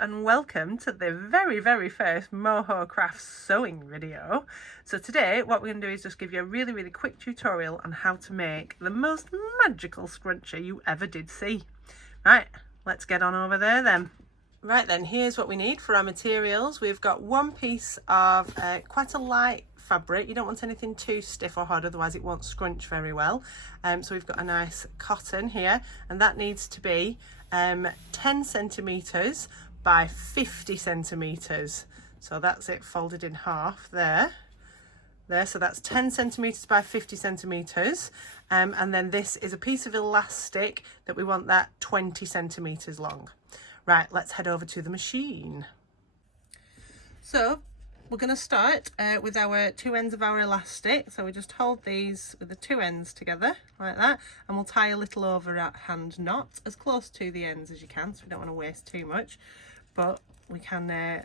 and welcome to the very first Moho Crafts sewing video. So today what we're going to do is just give you a really quick tutorial on how to make the most magical scrunchie you ever did see. Right, let's get on over there then. Right then, here's what we need for our materials. We've got one piece of quite a light fabric. You don't want anything too stiff or hard, otherwise it won't scrunch very well. So we've got a nice cotton here, and that needs to be 10 centimeters by 50 centimeters. So that's it folded in half there. So that's 10 centimeters by 50 centimeters. And then this is a piece of elastic that we want that 20 centimeters long. Right, let's head over to the machine. So we're going to start with our two ends of our elastic. So we just hold these with the two ends together like that, and we'll tie a little overhand knot as close to the ends as you can, so we don't want to waste too much, but we can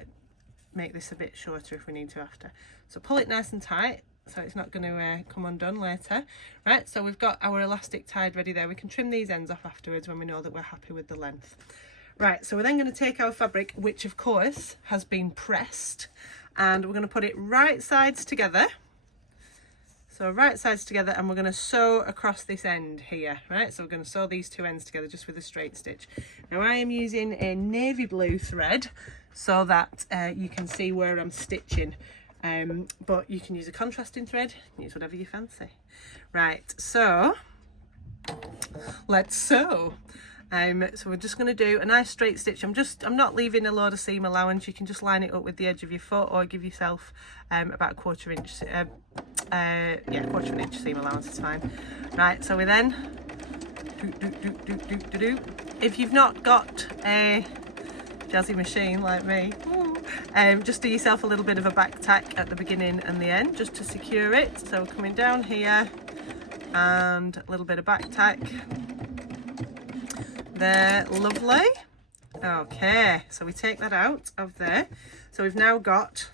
make this a bit shorter if we need to after. So pull it nice and tight so it's not going to come undone later. Right, so we've got our elastic tied ready there. We can trim these ends off afterwards when we know that we're happy with the length. Right, so we're then going to take our fabric, which of course has been pressed, and we're going to put it right sides together. So right sides together, and we're going to sew across this end here. Right, so we're going to sew these two ends together just with a straight stitch. Now I am using a navy blue thread so that you can see where I'm stitching, but you can use a contrasting thread, use whatever you fancy. Right, so let's sew. So we're just going to do a nice straight stitch. I'm not leaving a load of seam allowance. You can just line it up with the edge of your foot, or give yourself about a quarter inch seam allowance is fine. Right, so we then if you've not got a jazzy machine like me, just do yourself a little bit of a back tack at the beginning and the end just to secure it. So we're coming down here and a little bit of back tack there. Lovely. Okay, so we take that out of there. So we've now got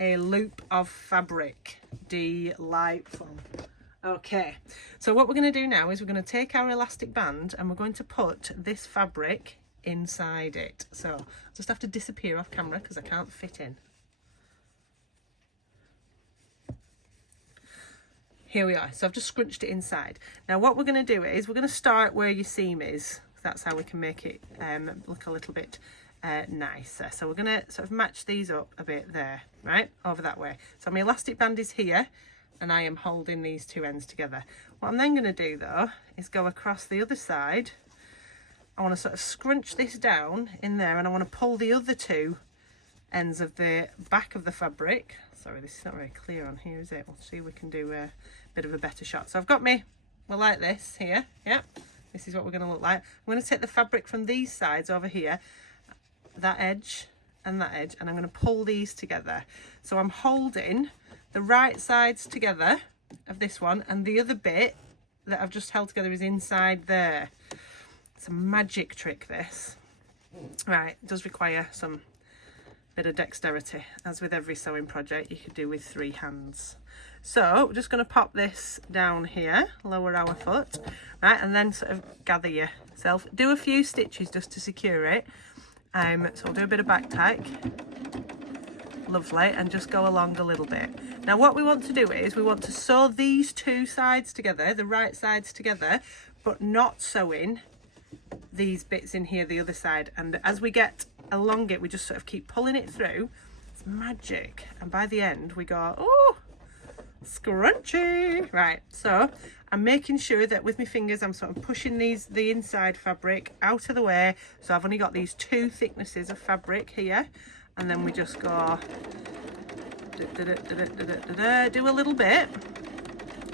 a loop of fabric. Delightful. Okay, so what we're going to do now is we're going to take our elastic band and we're going to put this fabric inside it. So I'll just have to disappear off camera because I can't fit in. Here we are. So I've just scrunched it inside. Now what we're going to do is we're going to start where your seam is. That's how we can make it look a little bit nicer. So we're going to sort of match these up a bit there, right, over that way. So my elastic band is here and I am holding these two ends together. What I'm then going to do though is go across the other side. I want to sort of scrunch this down in there, and I want to pull the other two ends of the back of the fabric. Sorry, this is not very clear on here, is it? We'll see if we can do a bit of a better shot. So I've got me, well, like this here, yeah. This is what we're going to look like. I'm going to take the fabric from these sides over here, that edge and that edge, and I'm going to pull these together. So I'm holding the right sides together of this one, and the other bit that I've just held together is inside there. It's a magic trick, this. Right, it does require some bit of dexterity, as with every sewing project you could do with 3 hands. So we're just going to pop this down here, lower our foot, right, and then sort of gather yourself. Do a few stitches just to secure it. So we'll do a bit of back tack. Lovely, and just go along a little bit. Now what we want to do is we want to sew these two sides together, the right sides together, but not sewing these bits in here, the other side. And as we get along it, we just sort of keep pulling it through. It's magic. And by the end we go, oh, scrunchy. Right, so I'm making sure that with my fingers I'm sort of pushing the inside fabric out of the way, so I've only got these 2 thicknesses of fabric here, and then we just go do a little bit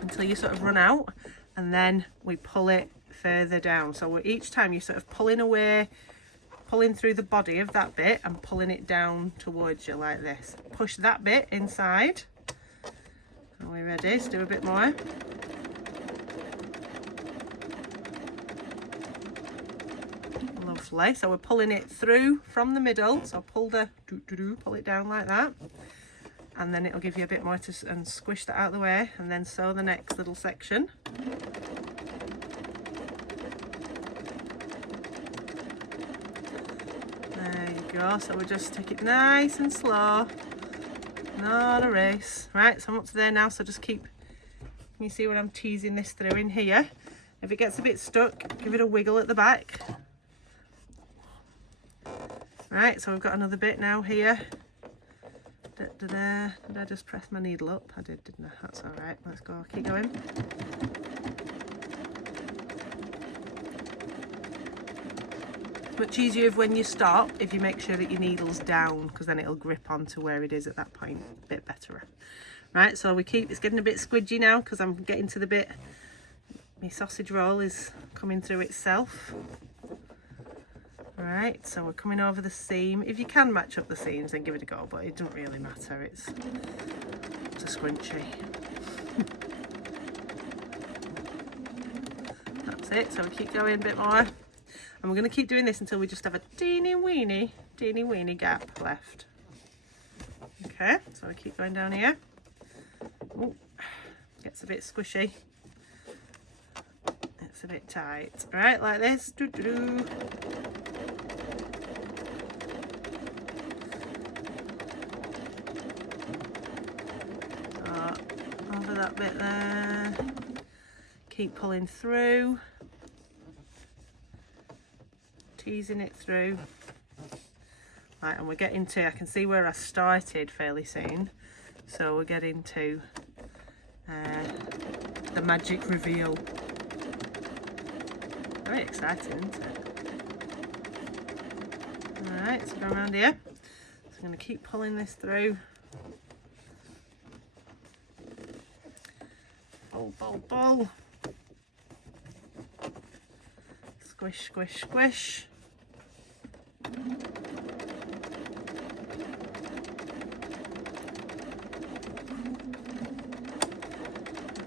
until you sort of run out, and then we pull it further down. So each time you're sort of pulling away, pulling through the body of that bit and pulling it down towards you like this. Push that bit inside. Are we ready? Let's do a bit more. Lovely. So we're pulling it through from the middle. So pull it down like that, and then it'll give you a bit more and squish that out of the way, and then sew the next little section. There you go. So we'll just take it nice and slow. Not a race. Right, so I'm up to there now, so just keep, you see what I'm teasing this through in here. If it gets a bit stuck, give it a wiggle at the back. Right, so we've got another bit now here. Did I just press my needle up? I did, didn't I? That's all right. Let's go. Keep going. Much easier when you stop if you make sure that your needle's down, because then it'll grip onto where it is at that point a bit better. Right, so we keep, it's getting a bit squidgy now because I'm getting to the bit, my sausage roll is coming through itself. Right, so we're coming over the seam. If you can match up the seams, then give it a go, but it doesn't really matter. It's a scrunchie. That's it, so we keep going a bit more. And we're going to keep doing this until we just have a teeny weeny gap left. Okay, so we keep going down here. Ooh, gets a bit squishy. It's a bit tight. Right, like this. Doo-doo-doo. Over that bit there. Keep pulling through. Teasing it through. Right, and we're getting to, I can see where I started fairly soon. So we're getting to the magic reveal. Very exciting, isn't it? Alright, so go around here. So I'm going to keep pulling this through. Pull. Squish.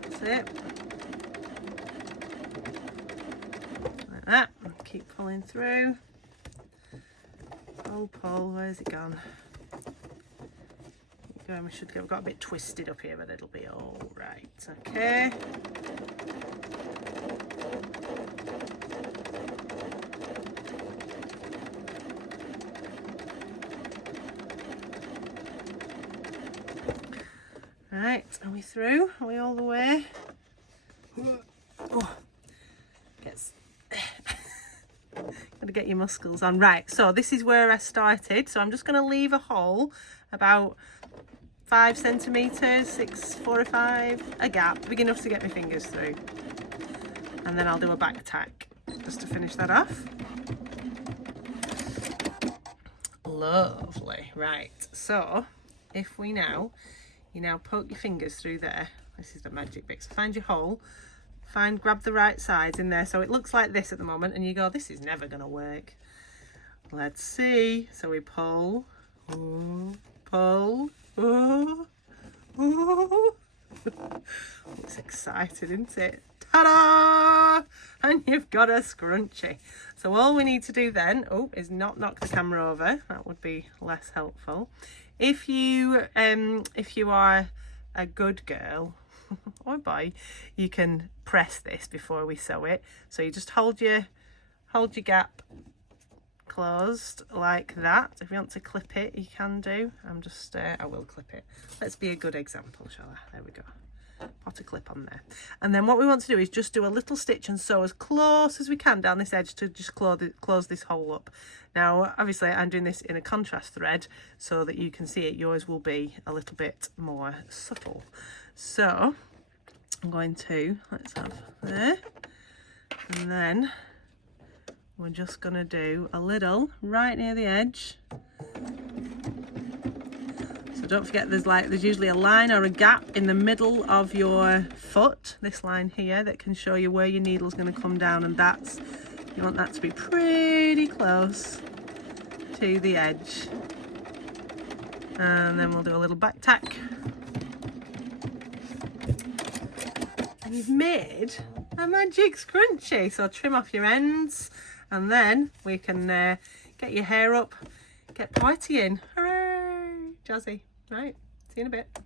That's it. Like that. Keep pulling through. Pull. Where's it gone? Keep going. We should go. We've got a bit twisted up here, but it'll be all right. Okay. Right, are we through? Are we all the way? Oh, gotta get your muscles on. Right, so this is where I started. So I'm just gonna leave a hole about 5 centimeters, 4 or 5, a gap, big enough to get my fingers through. And then I'll do a back tack just to finish that off. Lovely. Right, so if we now, you now poke your fingers through there. This is the magic bit. So find your hole, grab the right sides in there. So it looks like this at the moment, and you go, this is never gonna work. Let's see. So we pull, pull, it's exciting, isn't it? Ta-da! And you've got a scrunchie. So all we need to do then, is not knock the camera over. That would be less helpful. If you are a good girl or boy, you can press this before we sew it. So you just hold your gap closed like that. If you want to clip it, you can do. I will clip it. Let's be a good example, shall I? There we go. Put a clip on there. And then what we want to do is just do a little stitch and sew as close as we can down this edge to just close this hole up. Now, obviously, I'm doing this in a contrast thread so that you can see it. Yours will be a little bit more subtle. So I'm going to, let's have there. And then we're just going to do a little right near the edge. So don't forget there's usually a line or a gap in the middle of your foot, this line here, that can show you where your needle's going to come down, and you want that to be pretty close to the edge. And then we'll do a little back tack. And you've made a magic scrunchie. So trim off your ends, and then we can get your hair up, get partying. Hooray! Jazzy. Right, see you in a bit.